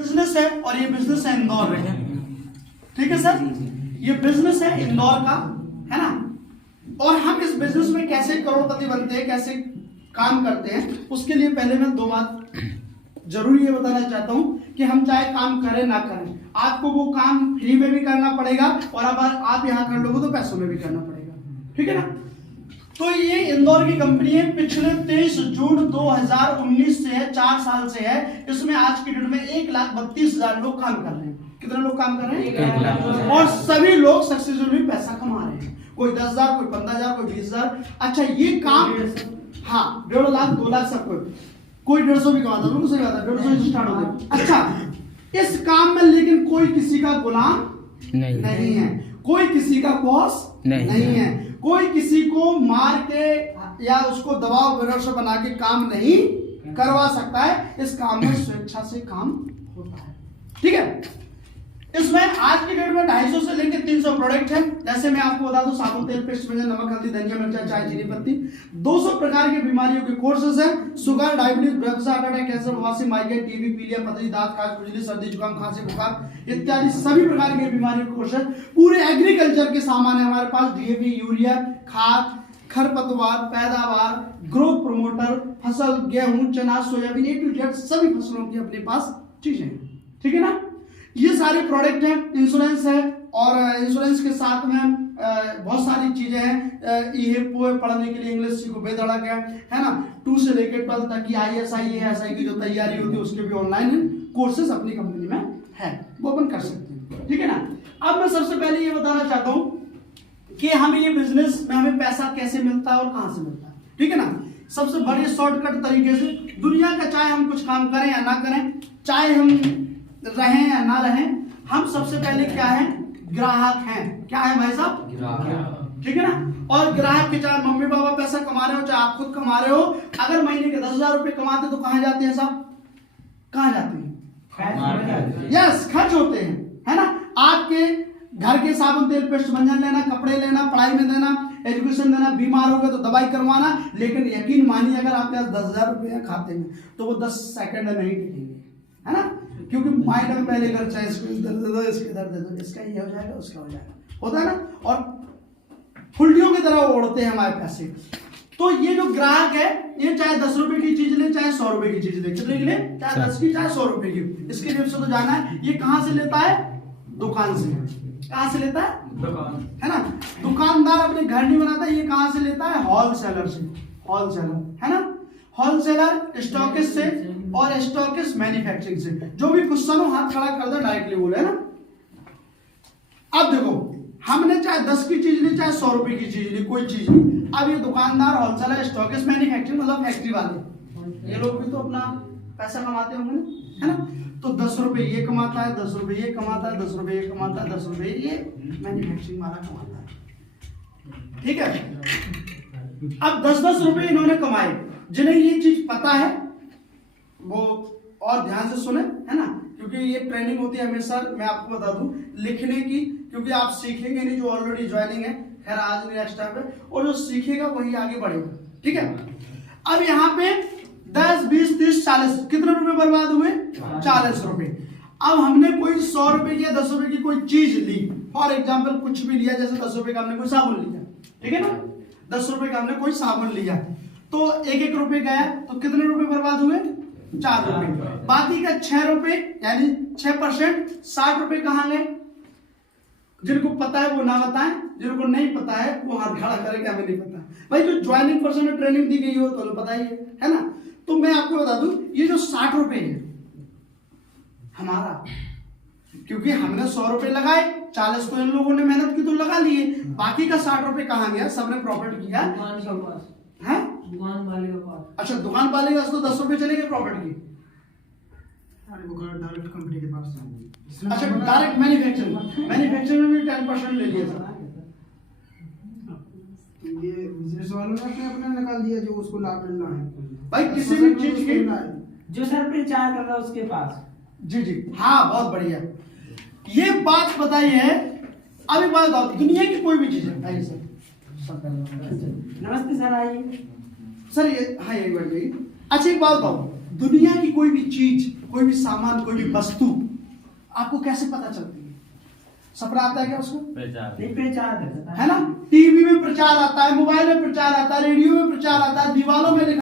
Business है और ये बिजनेस है इंदौर में, ठीक है सर, ये बिजनेस है इंदौर का, है ना। और हम इस बिजनेस में कैसे करोड़पति बनते हैं, कैसे काम करते हैं, उसके लिए पहले मैं दो बात जरूरी ये बताना चाहता हूं कि हम चाहे काम करें ना करें, आपको वो काम फ्री में भी करना पड़ेगा और अगर आप यहां कर लोगे तो पैसों में भी करना पड़ेगा, ठीक है ना। तो ये इंदौर की कंपनी है, पिछले 23 जून 2019 से है, 4 साल से है। इसमें आज की डेट में 1,32,000 लोग काम कर रहे हैं। कितने लोग काम कर रहे हैं? और सभी लोग सक्सेसफुली पैसा कमा रहे हैं, कोई 10,000, कोई 15,000, कोई 20,000। अच्छा ये काम, हाँ 1.5 लाख 2 लाख सब कोई 150 भी कमाता है, बिल्कुल सही बात है, 150 से स्टार्ट होते हैं। अच्छा इस काम में लेकिन कोई किसी का गुलाम नहीं है, कोई किसी का बॉस नहीं है, कोई किसी को मार के या उसको दबाव भरोसा बना के काम नहीं करवा सकता है। इस काम में स्वेच्छा से काम होता है, ठीक है। इसमें आज की डेट में 250 से लेकर 300 प्रोडक्ट है। जैसे मैं आपको बता दूं, साबुन, तेल, पेस्ट, व्यंजन, नमक, हल्दी, धनिया, मिर्चा, चाय, चीनी पत्ती, 200 प्रकार की बीमारियों के कोर्सेज है। Sugar, diabetes, blood pressure, heart attack, cancer, बवासीर, माइग्रेन, टीबी, पीलिया, पथरी, दांत, खाज, खुजली, सर्दी, जुकाम, खांसी, बुखार इत्यादि सभी प्रकार की बीमारियों के कोर्स है। पूरे एग्रीकल्चर के सामान है हमारे पास, डीएपी, यूरिया, खाद, खरपतवार, पैदावार, ग्रोथ प्रमोटर, फसल, गेहूं, चना, सोयाबीन, ए टू जेड सभी फसलों की अपने पास चीजें हैं, ठीक है ना। ये सारे प्रोडक्ट हैं, इंश्योरेंस है और इंश्योरेंस के साथ में बहुत सारी चीजें हैं। ये पढ़ने के लिए इंग्लिश सीखो बेधड़क है ना, 2 से लेकर 12 तक की ISI ASI की जो तैयारी होती है उसके भी ऑनलाइन कोर्सेज अपनी कंपनी में है, वो अपन कर सकते हैं, ठीक है ना। अब मैं सबसे पहले ये बताना चाहता हूं कि हमें ये बिजनेस में हमें पैसा कैसे मिलता है और कहां से मिलता है, ठीक है ना। सबसे बड़े शॉर्टकट तरीके से, दुनिया का चाहे हम कुछ काम करें या ना करें, चाहे हम रहें या ना रहें, हम सबसे पहले क्या है, ग्राहक हैं। क्या है भाई साहब, ठीक है ना। और ग्राहक के चाहे मम्मी पापा पैसा कमा रहे हो, चाहे आप खुद कमा रहे हो, अगर महीने के 10,000 रुपए कमाते तो कहां जाते हैं साहब, कहां जाते हैं, यस खर्च होते हैं, है ना। आपके घर के साबुन, तेल, पेस्ट, व्यंजन लेना, कपड़े लेना, पढ़ाई में देना, एजुकेशन देना, बीमार हो गए तो दवाई करवाना। लेकिन यकीन मानिए अगर आपके पास 10,000 रुपए खाते में तो वो 10 सेकंड में नहीं टिकेंगे, है ना, क्योंकि माइंड में पहले खर्चा है, इसको इधर दे दो, इसके इधर दे दो, इसका ये हो जाएगा, उसका हो जाएगा, होता है ना। और फुल्टियों की तरह उड़ते हैं हमारे पैसे। तो ये जो ग्राहक है, ये चाहे 10 रुपए की चीज ले, चाहे 100 रुपए की चीज ले, कितने की ले, चाहे 10 की, चाहे 100 रुपए की, इसके लिए तो जाना है। ये कहां से लेता है, दुकान से। कहां से लेता है, दुकान, है ना। दुकानदार अपने घर नहीं बनाता, ये कहां से लेता है, होलसेलर से, होलसेलर, है ना। होलसेलर स्टॉकिस्ट से और स्टॉकिस्ट मैन्युफैक्चरिंग से। जो भी क्वेश्चन हो हाथ खड़ा कर दो, डायरेक्टली बोले, है ना। अब देखो, हमने चाहे 10 की चीज ली, चाहे 100 रुपए की चीज ली, कोई चीज ली। अब ये दुकानदार, होलसेलर, स्टॉकिस्ट, मैन्युफैक्चरिंग मतलब फैक्ट्री वाले, ये लोग भी तो अपना पैसा कमाते होंगे, है ना। तो 10 रुपए ये कमाता है, 10 रुपए ये कमाता है, 10 रुपए ये कमाता है, 10 रुपए ये मैन्युफैक्चरिंग वाला कमाता है, ठीक है। अब 10-10 रुपए इन्होंने कमाए। जिन्हें ये चीज पता है वो और ध्यान से सुने, है ना, क्योंकि ये ट्रेनिंग होती है हमेशा, मैं आपको बता दूं, लिखने की, क्योंकि आप सीखेंगे नहीं, जो ऑलरेडी ज्वाइनिंग है, खैर आज नहीं नेक्स्ट टाइम पे, और जो सीखेगा वही आगे बढ़ेगा, ठीक है। अब यहाँ पे 10, 20, 30, 40 कितने रुपए बर्बाद हुए, 40 रुपए। अब हमने कोई 100 रुपए की या 10 रुपए की कोई चीज ली, फॉर एग्जाम्पल कुछ भी लिया, जैसे 10 रुपए का हमने कोई साबुन लिया, ठीक है ना, 10 रुपए का हमने कोई साबुन लिया, तो 1-1 रुपए गया, तो कितने रुपए बर्बाद हुए, 4 रुपए। बाकी का 6 रुपए यानी 6%, 60 रुपए कहां गए। जिनको पता है वो ना बताएं, जिनको नहीं पता है वो हाथ खड़ा करें, हमें नहीं पता भाई। जो ज्वाइनिंग पर्सन में ट्रेनिंग दी गई हो तो पता ही है ना। तो मैं आपको बता दूं, ये जो 60 रुपए है हमारा, क्योंकि हमने 100 रुपए लगाए, 40 तो इन लोगों ने मेहनत की तो लगा लिए, बाकी का 60 रुपए कहां गया, सबने प्रॉफिट किया, है दुकान वाले के पास। अच्छा, दुकान वाले के पास तो 10 रुपए चले गए प्रॉफिट की, डायरेक्ट कंपनी के पास। अच्छा, डायरेक्ट मैन्युफैक्चरिंग में भी 10% ले लिया था। ये बिजनेस वालों ने अपना निकाल दिया, जो उसको लाभ मिलना है भाई किसी भी चीज की, जो सर प्रचार कर रहा है उसके पास। जी जी हाँ, बहुत बढ़िया। ये बात बताई है। अभी बात बताओ, दुनिया की कोई भी चीज है, आइए सर, नमस्ते सर, आइए सर। ये हाँ, एक बार जाइए। अच्छा एक बात बताओ, दुनिया की कोई भी चीज, कोई भी सामान, कोई भी वस्तु आपको कैसे पता चलती है? सपना आता है क्या उसको? नहीं, प्रचार करता है ना? टीवी में प्रचार आता है, मोबाइल में प्रचार आता है, रेडियो में प्रचार आता है, दीवारों में लिखा